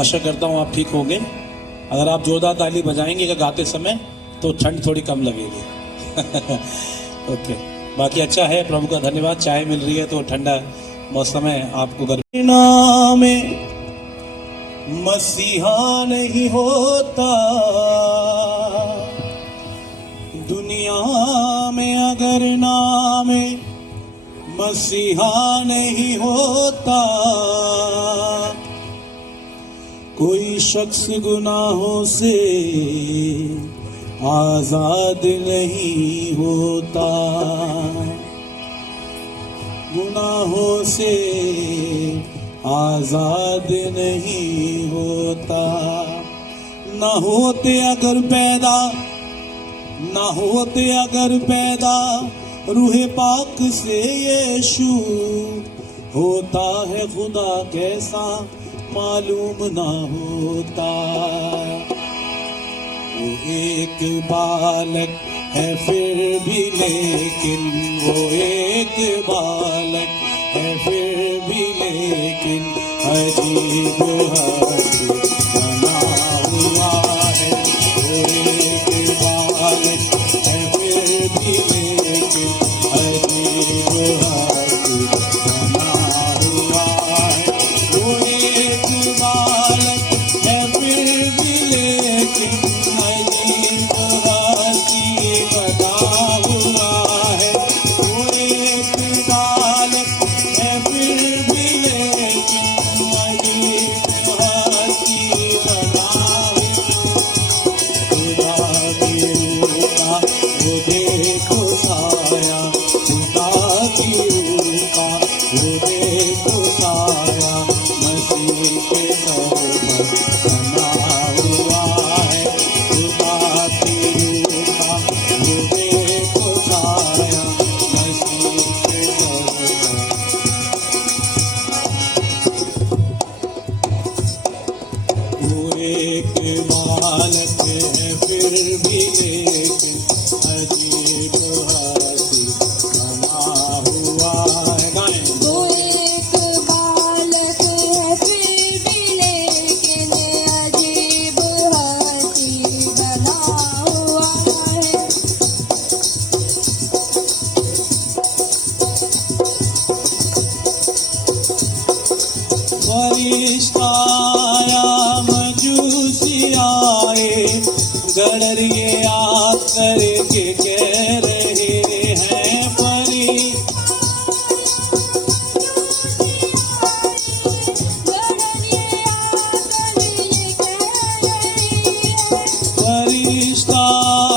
आशा करता हूँ आप ठीक होंगे। अगर आप जोरदार ताली बजाएंगे गाते समय तो ठंड थोड़ी कम लगेगी। ओके, बाकी अच्छा है, प्रभु का धन्यवाद। चाय मिल रही है तो ठंडा मौसम है, आपको गर्मी नाम मसीहा नहीं होता दुनिया में, अगर नाम मसीहा नहीं होता कोई शख्स गुनाहों से आजाद नहीं होता, गुनाहों से आजाद नहीं होता। ना होते अगर पैदा, ना होते अगर पैदा रूहे पाक से यीशु, होता है खुदा कैसा मालूम ना होता। वो एक बालक है फिर भी, लेकिन वो एक बालक है फिर भी, लेकिन अजीब हद बना हुआ है। वो एक बालक है फिर भी, लेकिन अजीब हद बना हुआ है। वो एक बालक है फिर भी, लेकिन अजीब हस्ती बना हुआ है। वो एक बालक है फिर भी, लेकिन अजीब हस्ती बना हुआ। खुदा की रूह का वो देखो साया, खुदा की रूह का वो देखो साया, मसीह के सर पर बना हुआ है। खुदा की रूह का वो देखो साया, मसीह के सर पर। वो एक बालक है फिर भी, लेकिन अजीब हस्ती बना हुआ है। गाएं। वो एक बालक है फिर भी, लेकिन अजीब हस्ती बना हुआ है। फरिश्ता आया, मजूसी आए, गडरिए आकर के कह रहे हैं फरिश्ता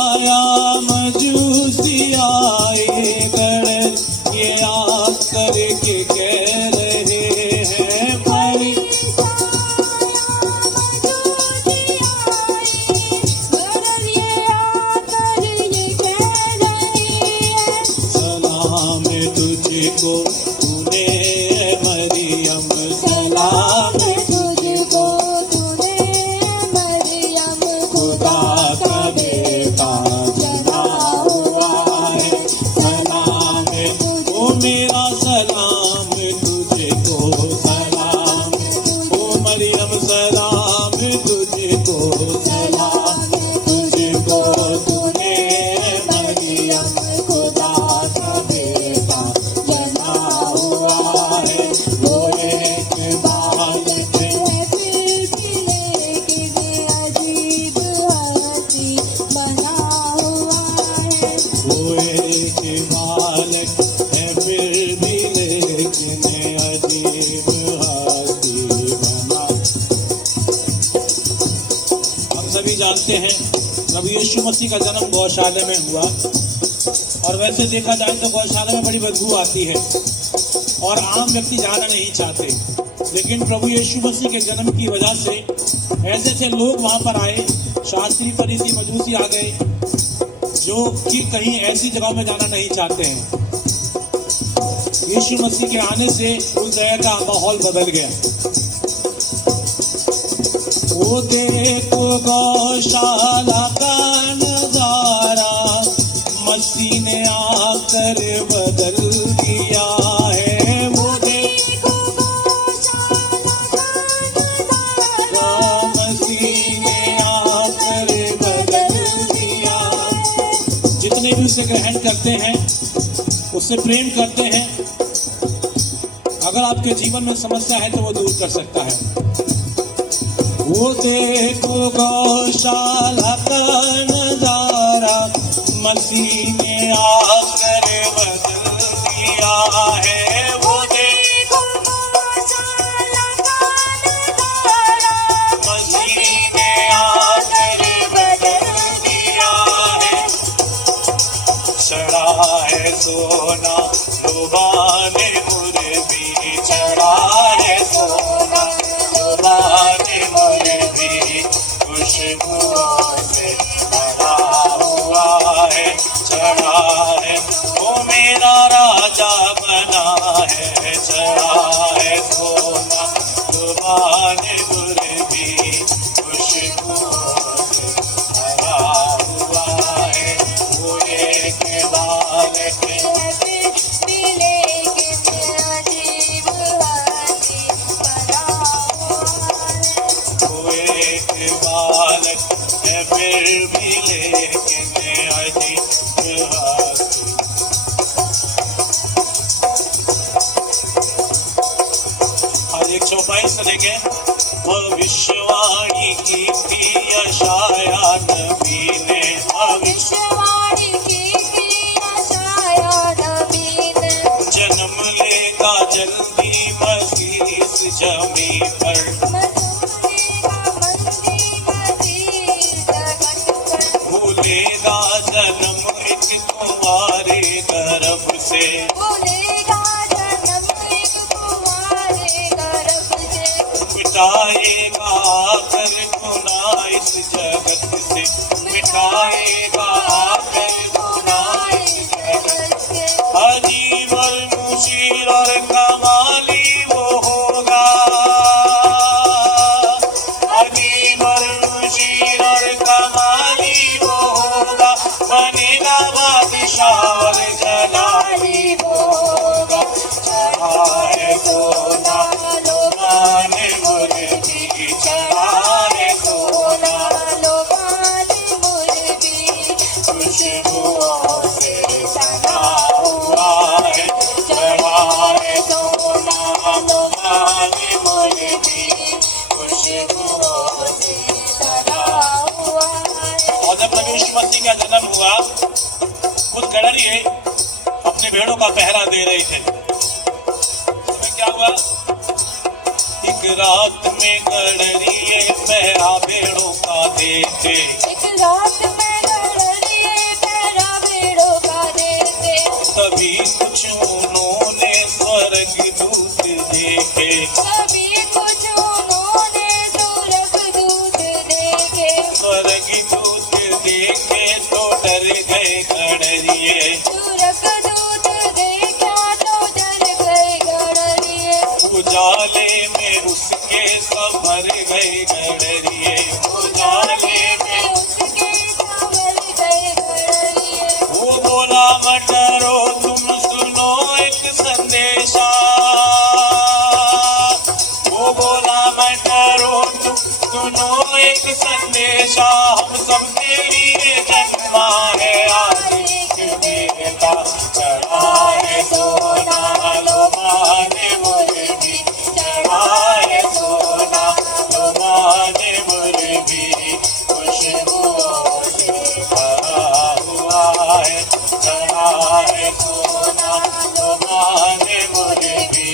आया, मजूसी आए, गडरिए आकर के कह रहे हैं सलाम तुझको तूने मरियम, सलाम तुझको तूने मरियम, खुदा का बेटा जना हुआ है। सलाम ओ मेरा सलाम तुझको, सलाम ओ मरियम, सलाम तुझको, सलाम तुझको तूने मरियम, खुदा का बेटा जना हुआ है। वो एक बालक है फिर भी, लेकिन अजीब हस्ती बना हुआ है। वो एक बालक है फिर भी, लेकिन अजीब हस्ती बना। हम सभी जानते हैं प्रभु यीशु मसीह का जन्म गौशाला में हुआ, और वैसे देखा जाए तो गौशाला में बड़ी बदबू आती है और आम व्यक्ति जाना नहीं चाहते। लेकिन प्रभु यीशु मसीह के जन्म की वजह से ऐसे ऐसे लोग वहां पर आए, शास्त्री फरीसी मजूसी आ गए, जो कि कहीं ऐसी जगह में जाना नहीं चाहते हैं। यीशु मसीह के आने से उस जगह का माहौल बदल गया। वो देखो गौशाला का नजारा, मसीह ने आकर बदल दिया है। वो देखो गौशाला का नजारा, उसे ग्रहण करते हैं, उससे प्रेम करते हैं, अगर आपके जीवन में समस्या है तो वो दूर कर सकता है। वो देखो गौशाला का नजारा, मसीह ने आकर बदल दिया है। वो देखो गौशाला का नजारा, मसीह ने आकर बदल दिया है। चढ़ा है सोना लुभाने मुर्दी, चढ़ा है सोना लुभाने मुर्दी, खुशबुओं से भरा हुआ है। चढ़ा है वो मेरा राजा बना है, चढ़ा है सोना लुभाने मुर्दी, खुशबुओं से भरा हुआ है। वो एक बालक मिलेंगे अजीब हाथी बना हुआ है। वो एक बालक है फिर भी लेकिन अजीब हाथी। आज 122 से लेके भविष्यवाणी की थी यशाया नबी ने, भविष्यवाणी की आशाया नबी ने, जन्म लेगा जल्दी मसीह इस जमी पर, मसीहा मसीह जगत पर, भूलेगा जन्म एक तुम्हारे गर्भ से, बोलेगा जन्म एक तुम्हारे गर्भ से, मिटाएगा आकर गुनाह इस जगत से, मिटाएगा आकर गुनाह इस जगत से। अजीब और मुशीर और कमाली वो होगा, अजीब और मुशीर और कमाली वो होगा, बनेगा बादशाह और जलाली वो होगा। चढ़ा है सोना लुभाने मुर्दी, चढ़ा है सोना लोबानी मुर्दी, खुशबुओं से सना हुआ है। चढ़ा है सोना लुभाने मुर्दी, खुशबुओं से सना। हुआ है। और जब नबी यीशु मसीह का जन्म हुआ, खुद गड़रिए अपने भेड़ों का पहरा दे रहे थे। उसमें क्या हुआ? एक रात में गड़रिए पहरा भेड़ों का देते, एक रात में गड़रिए पहरा भेड़ों का देते, तभी कुछ उन्होंने स्वर्गदूत देखे, कभी कुछ उन्होंने स्वर्गदूत देखे, स्वर्गदूत देखे तो डर गए गड़रिए, स्वर्गदूत देखा तो डर गए गड़रिए, उजाले में उसके संभर गए गड़रिए, उजाले में उसके संभल गए गड़रिए, वो बोला मत डरो तुम सुनो एक संदेशा, वो बोला मत डरो तुम सुनो एक संदेशा, हम सबके लिए जन्मा है आज एक बेटा। चढ़ा है सोना लुभाने मुर्दी, चढ़ा है सोना लुभाने मुर्दी, खुशबुओं से भरा हुआ है। चढ़ा है सोना लुभाने मुर्दी,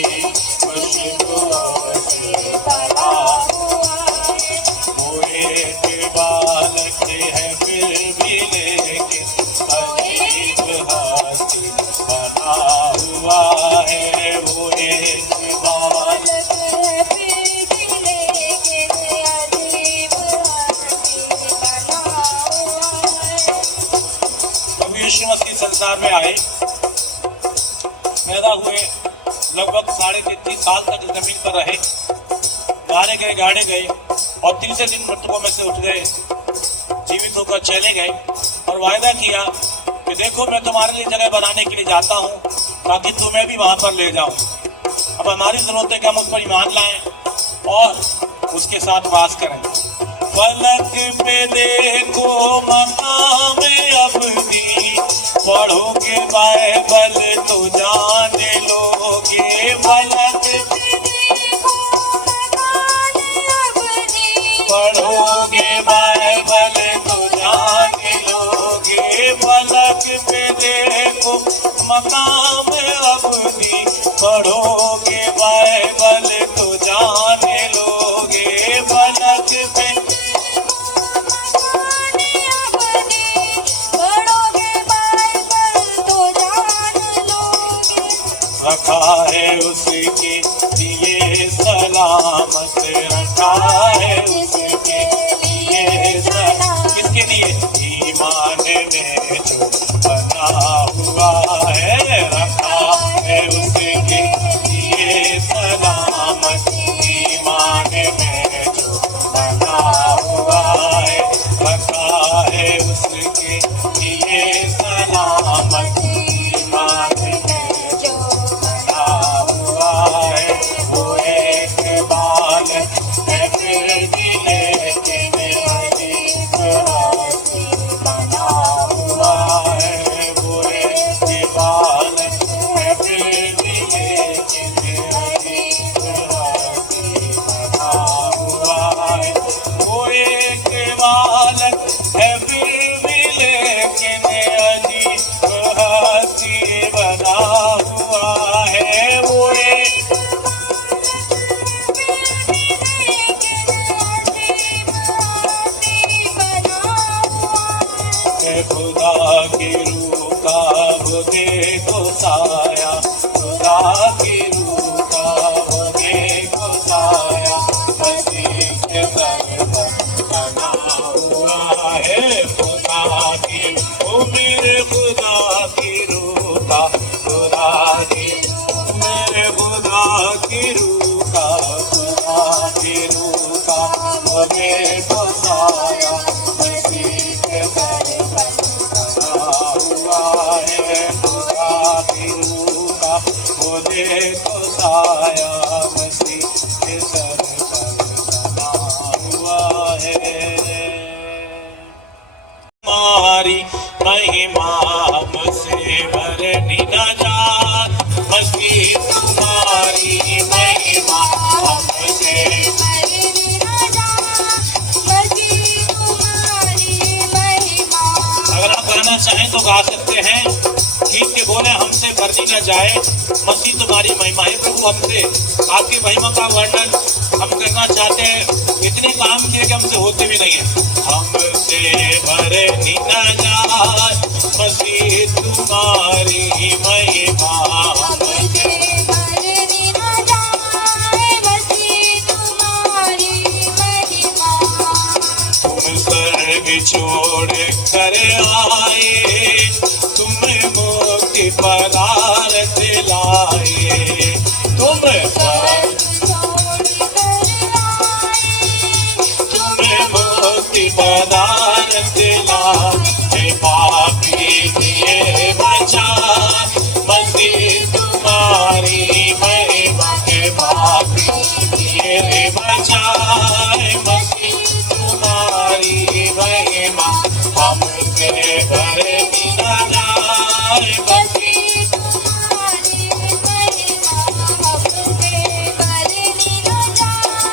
खुशबुओं से भरा हुआ है। वो एक बालक है फिर भी लेकिन अजीब हाथी बना हुआ है। वो एक बालक है फिर भी लेकिन अजीब हाथी बना हुआ है। प्रभु यीशु मसीह संसार में आए, पैदा हुए, लगभग 33.5 साल तक इस जमीन पर रहे, मारे गए, गाड़े गए और तीसरे दिन मृतकों में से उठ गए, जीवित होकर चले गए और वायदा किया कि देखो मैं तुम्हारे लिए जगह बनाने के लिए जाता हूँ ताकि तुम्हें भी वहां पर ले जाऊं। अब हमारी जरूरत है कि हम उस पर ईमान लाएं और उसके साथ वास करें। फलक पे देखो मकाम अब्दी, पढ़ोगे बाइबल तो जान लोगे भलक पढ़ोगे बाइबल तो जान लोगे भलक पे देखो मकाम अपनी पढ़ोगे बाइबल तो जान लोगे भलक पे रखा है उसके लिए सलामत रखा है उसके लिए सलामत किसके लिए ईमान में जो बना हुआ है रखा है उसके लिए सलामत ईमान में जो बना हुआ है रखा है उसके लिए सलामत ईमान में वो एक बाल है फिर जिले के अजीब बना हुआ है वो एक बाल है फिर जिले के अजीब बना हुआ है वो एक बाल है फिर जिले के अजीब बना हुआ है वो एक खुदा की रूह का वो देखो साया खुदा की रूह का वो देखो साया मसीह के सर पर बना हुआ है खुदा की वो मेरे खुदा की रूह का खुदा की मेरे खुदा की रूह का खुदा की रूह का वो देखो साया मसीह के सर वो देखो साया मसीह के सर पर बना हुआ है हमारी महिमा हमसे भरनी न जात मसीह तुम्हारी महिमा हमसे अगर आप गाना चाहें तो गा सकते हैं गीत के बोले हमसे भरनी न जाए मसीह तुम्हारी महिमा है प्रभु हमसे आपकी महिमा का वर्णन हम करना चाहते हैं इतने काम किए कि हमसे होते भी नहीं है हमसे भरनी न जाए मसीह तुम्हारी महिमा हमसे भरनी न जाए मसीह तुम्हारी महिमा तुम स्वर्ग छोड़ कर आए तुम मुक्ति पदार्थ लाए तुम मुक्ति पदार्थ लाए पापी दिए बचा मसीह तुम्हारी महिमा के पापी दिए बचाए मसीह तुम्हारी महिमा हमसे भरनी न जाए मसीह तुम्हारी महिमा हमसे भरनी न जाए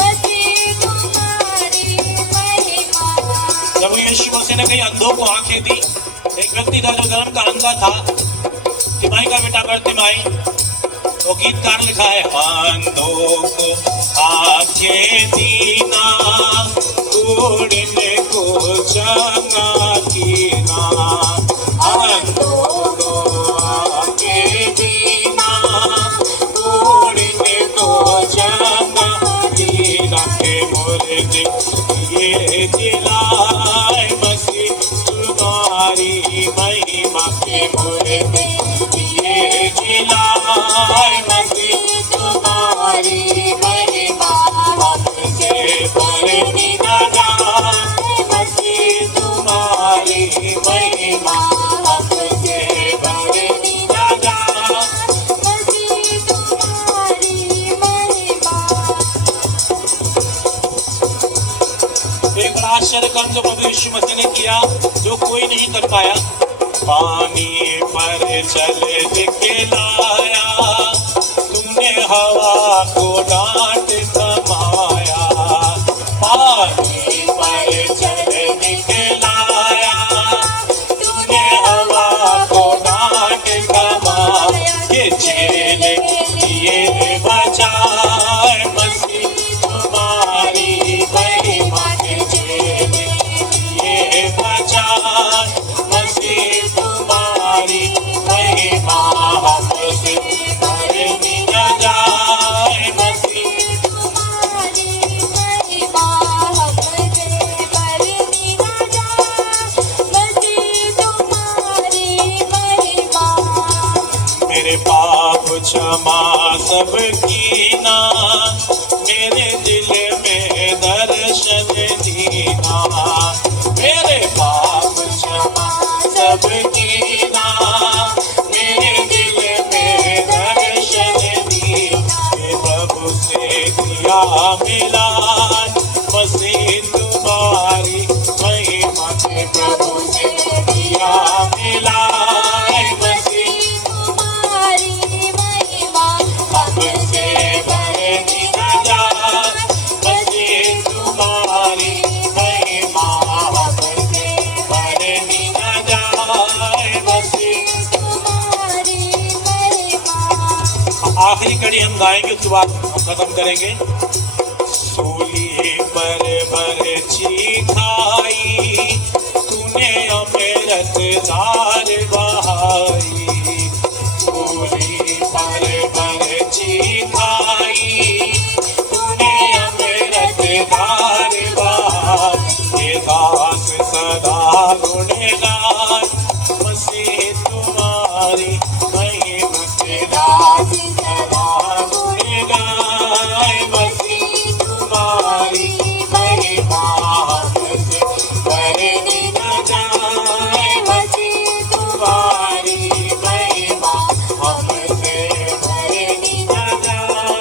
मसीह तुम्हारी महिमा जब यीशु मसीह ने कई अंधों को आंखें दी एक व्यक्ति था जो जन्म का अंधा था तिमाई का बेटा बरतिमाई तो गीतकार लिखा है अंधों को आंखें दीना कूड़ने को चंगा कीना अंधों को आंखें दीना कूड़ने को चंगा कीना के मुर्दे ये जिलाए मसीह तुम्हारी महिमा के मुर्दे ये जिलाए मसीह तुम्हारी महिमा हमसे भरनी न जाए मसीह तुम्हारी महिमा हमसे भरनी न जाए मसीह तुम्हारी महिमा एक बड़ा आश्चर्य कर्म जो प्रभु यीशु मसीह ने किया जो कोई नहीं कर पाया पानी पर चल दिखलाया, तूने हवा को डांट थमाया। पानी पर चल दिखलाया, तूने हवा को डांट थमाया। ये जेल ये बचाए मसीह तुम्हारी महिमा के जेल ये बचाए मसीह तुम्हारी महिमा हमसे करनी न जाए मसीह तुम्हारी महिमा हमसे करनी न जाए, मसीह तुम्हारी महिमा। मेरे पाप क्षमा सब कीना, मेरे दिल में दर्शन दीना। मेरे पाप क्षमा सब कीना, मेरे दिल में दर्शन दीना। हे प्रभु से किया मिला मसीह तुम्हारी महिमा के, प्रभु से किया मिला मसीह तुम्हारी महिमा हमसे भरनी न जाए मसीह तुम्हारी महिमा हमसे भरनी न जाए मसीह। तुम्हारी महिमा। आखिरी कड़ी हम गाएंगे, उसके बाद हम खत्म करेंगे। सूली पर भरची खाई, तूने अमृत धार बहाई। सूली पर भरची खाई, तूने अमृत धार बहाई। ये दास सदा गुणगान मसीह तुम्हारी महिमा के, दास सदा गुणगान मसीह तुम्हारी महिमा हमसे करनी न जाए मसीह तुम्हारी महिमा हमसे करनी न जाए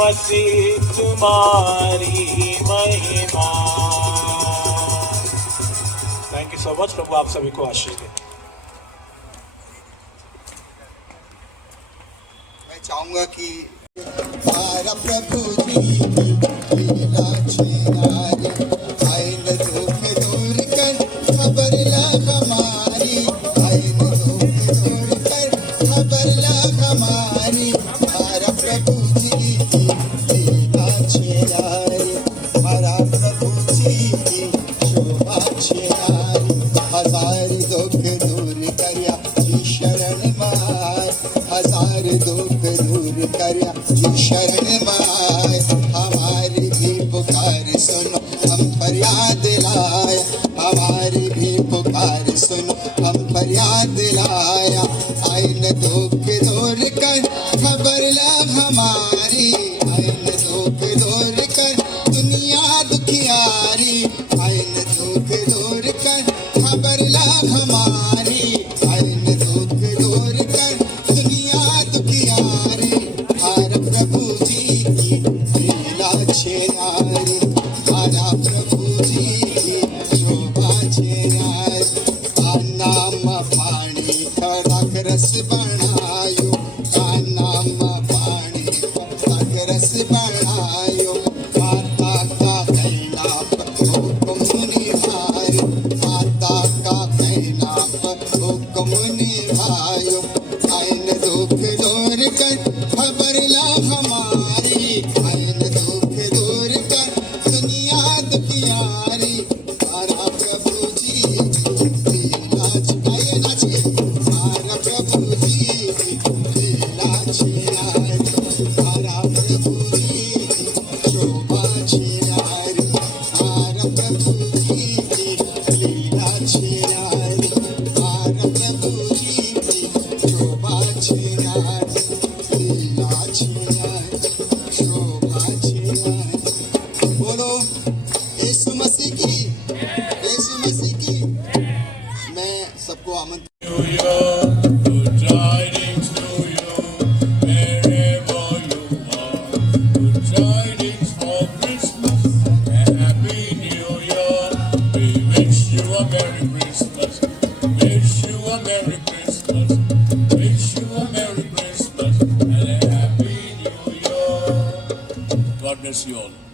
मसीह तुम्हारी महिमा। Thank you so much. प्रभु आप सभी को आशीष दे। मैं चाहूंगा कि हमारा प्रभु जी लीला छेनारी, आइन दुख दूर कर खबर ला हमारी। आइन दुख दूर कर खबर ला हमारी। हमारा प्रभु जी लीला छेनारी, हमारा प्रभु जी की शोभा छेनारी। हजार दुख दूर करया जी शरण माय, हजार दुख दूर करया जी शरण माय। हमारी भी पुकार सुनो हम फरियाद लाया, हमारी भी पुकार सुनो हम फरियाद लाया। आइन दुख दूर कर खबर ला हमारी। आइन दुख दूर कर दुनिया दुखियारी। आइन दुख दूर कर खबर ला हमारी। आइन दुख दूर कर दुनिया दुखियारी। हर प्रभु जी की लीला छेनारी, हरा प्रभु जी की शोभा छेनारी। आ नाम पानी खड़क रस बनायो, आ नाम पानी खड़क रस बनायो। माता का कहना हुक्म निभायो, माता का कहना हुक्म निभायो। आइन दुख दूर कर खबर ला हमारी। आइन दुख दूर कर दुनिया दुखियारी। हरा प्रभु जी लीला आइए नाचिए। हरा प्रभु जी लीला छेनारी, हरा प्रभु जी शोभा छेनारी। हरा प्रभु जी लीला छेनारी, हरा प्रभु जी शोभा छेनारी। लीला छेनारी, शोभा छेनारी। बोलो यीशु मसीह की, यीशु मसीह की। मैं सबको आमंत्रित Good tidings to you, wherever you are. Good tidings for Christmas and Happy New Year. We wish you a Merry Christmas. bless you all.